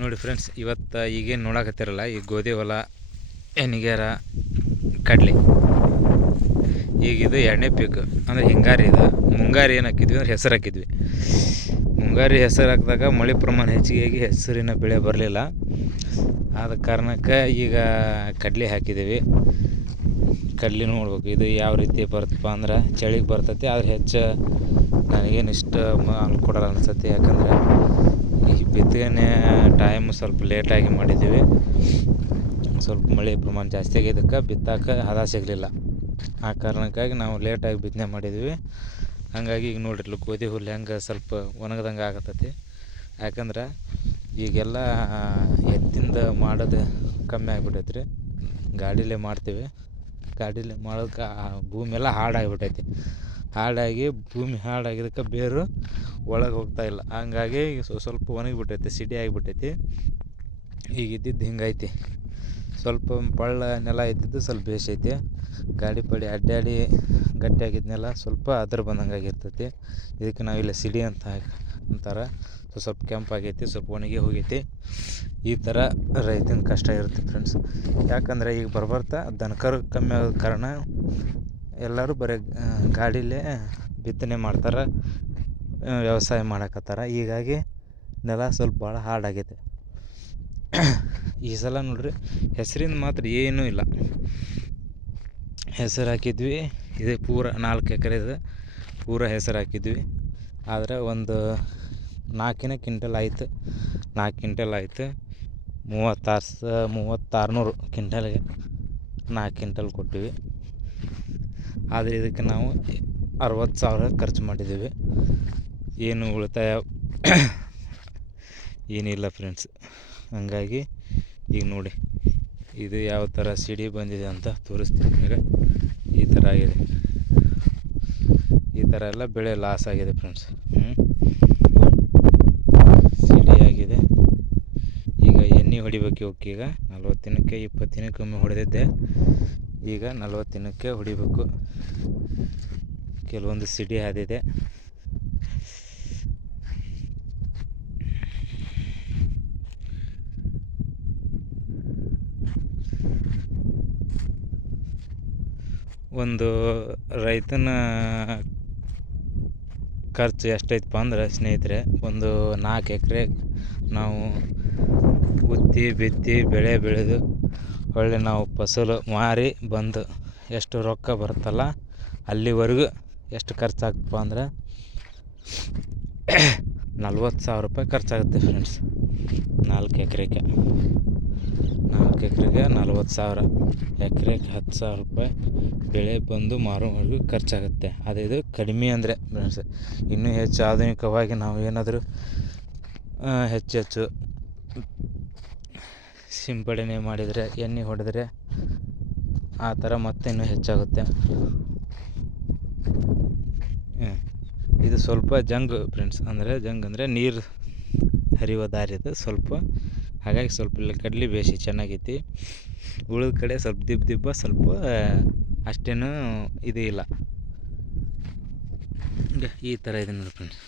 ನೋಡಿ ಫ್ರೆಂಡ್ಸ್, ಇವತ್ತು ಈಗೇನು ನೋಡಕತ್ತಿರಲ್ಲ, ಈ ಗೋಧಿ ಹೊಲ, ಎಣ್ಣಿಗೆರ, ಕಡ್ಲೆ. ಈಗ ಇದು ಎಣ್ಣೆ ಪೀಕು ಅಂದರೆ ಹಿಂಗಾರಿ. ಇದು ಮುಂಗಾರಿ ಏನು ಹಾಕಿದ್ವಿ ಅಂದ್ರೆ ಹೆಸರು ಹಾಕಿದ್ವಿ. ಮುಂಗಾರಿ ಹೆಸರು ಹಾಕಿದಾಗ ಮಳೆ ಪ್ರಮಾಣ ಹೆಚ್ಚಿಗೆ ಹೆಸರಿನ ಬೆಳೆ ಬರಲಿಲ್ಲ. ಆದ ಕಾರಣಕ್ಕೆ ಈಗ ಕಡ್ಲೆ ಹಾಕಿದ್ದೀವಿ. ಕಡ್ಲೆ ನೋಡ್ಬೇಕು ಇದು ಯಾವ ರೀತಿ ಬರುತ್ತಪ್ಪ ಅಂದ್ರೆ ಚಳಿಗೆ ಬರ್ತೈತಿ. ಆದರೆ ಹೆಚ್ಚು ನನಗೇನು ಇಷ್ಟ ಕೊಡಲ್ಲ ಅನಿಸುತ್ತೆ. ಯಾಕಂದರೆ ಈ ಬಿತ್ತನೆ ಟೈಮ್ ಸ್ವಲ್ಪ ಲೇಟಾಗಿ ಮಾಡಿದ್ದೀವಿ. ಸ್ವಲ್ಪ ಮಳೆ ಪ್ರಮಾಣ ಜಾಸ್ತಿ ಆಗಿದ್ದಕ್ಕೆ ಬಿತ್ತಕ್ಕೆ ಹದ ಸಿಗಲಿಲ್ಲ. ಆ ಕಾರಣಕ್ಕಾಗಿ ನಾವು ಲೇಟಾಗಿ ಬಿತ್ತನೆ ಮಾಡಿದ್ವಿ. ಹಾಗಾಗಿ ಈಗ ನೋಡ್ರಿ ಗೋಧಿ ಹುಲ್ಲು ಹೆಂಗೆ ಸ್ವಲ್ಪ ಒಣಗ್ದಂಗೆ ಆಗತ್ತೈತಿ. ಯಾಕಂದ್ರೆ ಈಗೆಲ್ಲ ಎತ್ತಿಂದ ಮಾಡೋದು ಕಮ್ಮಿ ಆಗಿಬಿಟ್ಟೈತಿ ರೀ. ಗಾಡೀಲೇ ಮಾಡ್ತೀವಿ. ಗಾಡೀಲೇ ಮಾಡೋದಕ್ಕೆ ಭೂಮಿ ಎಲ್ಲ ಹಾಳಾಗಿಬಿಟ್ಟೈತಿ. ಹಾಳಾಗಿ ಭೂಮಿ ಹಾಳಾಗಿದ್ದಕ್ಕೆ ಬೇರು ಒಳಗೆ ಹೋಗ್ತಾಯಿಲ್ಲ. ಹಂಗಾಗಿ ಈಗ ಸ್ವಲ್ಪ ಒಣಗಿಬಿಟ್ಟೈತಿ, ಸಿಡಿ ಆಗಿಬಿಟ್ಟೈತಿ. ಈಗ ಇದ್ದಿದ್ದು ಹಿಂಗೈತಿ. ಸ್ವಲ್ಪ ಪಳ್ಳ ನೆಲ ಇದ್ದಿದ್ದು ಸ್ವಲ್ಪ ಬೇಸೈತಿ. ಗಾಡಿ ಪಡಿ ಅಡ್ಡಾಡಿ ಗಟ್ಟಿಯಾಗಿದ್ದನೆಲ್ಲ ಸ್ವಲ್ಪ ಅದ್ರ ಬಂದಂಗೆ ಆಗಿರ್ತೈತಿ. ಇದಕ್ಕೆ ನಾವಿಲ್ಲ ಸಿಡಿ ಅಂತ ಅಂತಾರೆ. ಸ್ವಲ್ಪ ಕೆಂಪಾಗೈತಿ, ಸ್ವಲ್ಪ ಒಣಗಿ ಹೋಗೈತಿ. ಈ ಥರ ರೈತನ ಕಷ್ಟ ಇರುತ್ತೆ ಫ್ರೆಂಡ್ಸ್. ಯಾಕಂದರೆ ಈಗ ಬರ್ಬರ್ತಾ ದನಕರು ಕಮ್ಮಿ ಆಗೋದ ಕಾರಣ ಎಲ್ಲರೂ ಬರೀ ಗಾಡೀಲೇ ಬಿತ್ತನೆ ಮಾಡ್ತಾರೆ, ವ್ಯವಸಾಯ ಮಾಡಕತ್ತಾರೆ. ಹೀಗಾಗಿ ನೆಲ ಸ್ವಲ್ಪ ಭಾಳ ಹಾರ್ಡಾಗೈತೆ. ಈ ಸಲ ನೋಡ್ರಿ ಹೆಸರಿಂದ ಮಾತ್ರ ಏನೂ ಇಲ್ಲ. ಹೆಸರು ಹಾಕಿದ್ವಿ, ಇದು ಪೂರ 4 ಎಕರೆದು ಪೂರ ಹೆಸರು ಹಾಕಿದ್ವಿ. ಆದರೆ ಒಂದು 4 ಕ್ವಿಂಟಲ್ ಆಯಿತು. 4 ಕ್ವಿಂಟಲ್ ಆಯಿತು. 3600 ಕ್ವಿಂಟಲ್ಗೆ 4 ಕ್ವಿಂಟಲ್ ಕೊಟ್ಟಿವಿ. ಆದರೆ ಇದಕ್ಕೆ ನಾವು 60,000 ಖರ್ಚು ಮಾಡಿದ್ದೀವಿ. ಏನು ಉಳಿತಾಯ ಏನಿಲ್ಲ ಫ್ರೆಂಡ್ಸ್. ಹಂಗಾಗಿ ಈಗ ನೋಡಿ ಇದು ಯಾವ ಥರ ಸಿಡಿ ಬಂದಿದೆ ಅಂತ ತೋರಿಸ್ತೀನಿ. ಈಗ ಈ ಥರ ಆಗಿದೆ. ಈ ಥರ ಎಲ್ಲ ಬೆಳೆ ಲಾಸ್ ಆಗಿದೆ ಫ್ರೆಂಡ್ಸ್. ಸಿಡಿ ಆಗಿದೆ. ಈಗ ಎಣ್ಣೆ ಹೊಡಿಬೇಕು. ಇವಕ್ಕೀಗ 40 ದಿನಕ್ಕೆ 20 ದಿನಕ್ಕೊಮ್ಮೆ ಹೊಡೆದಿದ್ದೆ. ಈಗ 40 ದಿನಕ್ಕೆ ಹೊಡಿಬೇಕು. ಕೆಲವೊಂದು ಸಿಡಿ ಆದಿದೆ. ಒಂದು ರೈತನ ಖರ್ಚು ಎಷ್ಟೈತಪ್ಪ ಅಂದ್ರೆ ಸ್ನೇಹಿತರೆ, ಒಂದು 4 ಎಕರೆ ನಾವು ಉತ್ತಿ ಬಿತ್ತಿ ಬೆಳೆ ಬೆಳೆದು ಒಳ್ಳೆ ನಾವು ಫಸಲು ಮಾರಿ ಬಂದು ಎಷ್ಟು ರೊಕ್ಕ ಬರುತ್ತಲ್ಲ ಅಲ್ಲಿವರೆಗೂ ಎಷ್ಟು ಖರ್ಚಾಗ್ತಪ್ಪ ಅಂದ್ರೆ 40,000 ರೂಪಾಯಿ ಖರ್ಚಾಗುತ್ತೆ ಫ್ರೆಂಡ್ಸ್. 4 ಎಕರೆಗೆ 40,000. ಎಕರೆಗೆ 10,000 ರೂಪಾಯಿ ಬೆಳೆ ಬಂದು ಮಾರುವವರೆಗೂ ಖರ್ಚಾಗುತ್ತೆ. ಅದೇ ಇದು ಕಡಿಮೆ ಅಂದರೆ ಫ್ರೆಂಡ್ಸ್. ಇನ್ನೂ ಹೆಚ್ಚು ಆಧುನಿಕವಾಗಿ ನಾವು ಏನಾದರೂ ಹೆಚ್ಚು ಸಿಂಪಡಣೆ ಮಾಡಿದರೆ, ಎಣ್ಣೆ ಹೊಡೆದ್ರೆ ಆ ಥರ ಮತ್ತೆ ಇನ್ನೂ ಹೆಚ್ಚಾಗುತ್ತೆ. ಇದು ಸ್ವಲ್ಪ ಜಂಗ್ ಫ್ರೆಂಡ್ಸ್. ಜಂಗ್ ಅಂದರೆ ನೀರು ಹರಿಯುವ ದಾರಿ ಇದು ಸ್ವಲ್ಪ. ಹಾಗಾಗಿ ಸ್ವಲ್ಪ ಇಲ್ಲಿ ಕಡ್ಲೆ ಬೇಸಿ ಚೆನ್ನಾಗೈತಿ. ಉಳಿದ ಕಡೆ ಸ್ವಲ್ಪ ದಿಬ್ಬ ಸ್ವಲ್ಪ ಅಷ್ಟೇನು ಇದು ಇಲ್ಲ. ಈ ಥರ ಇದೆ ನೋಡಿ ಫ್ರೆಂಡ್ಸ್.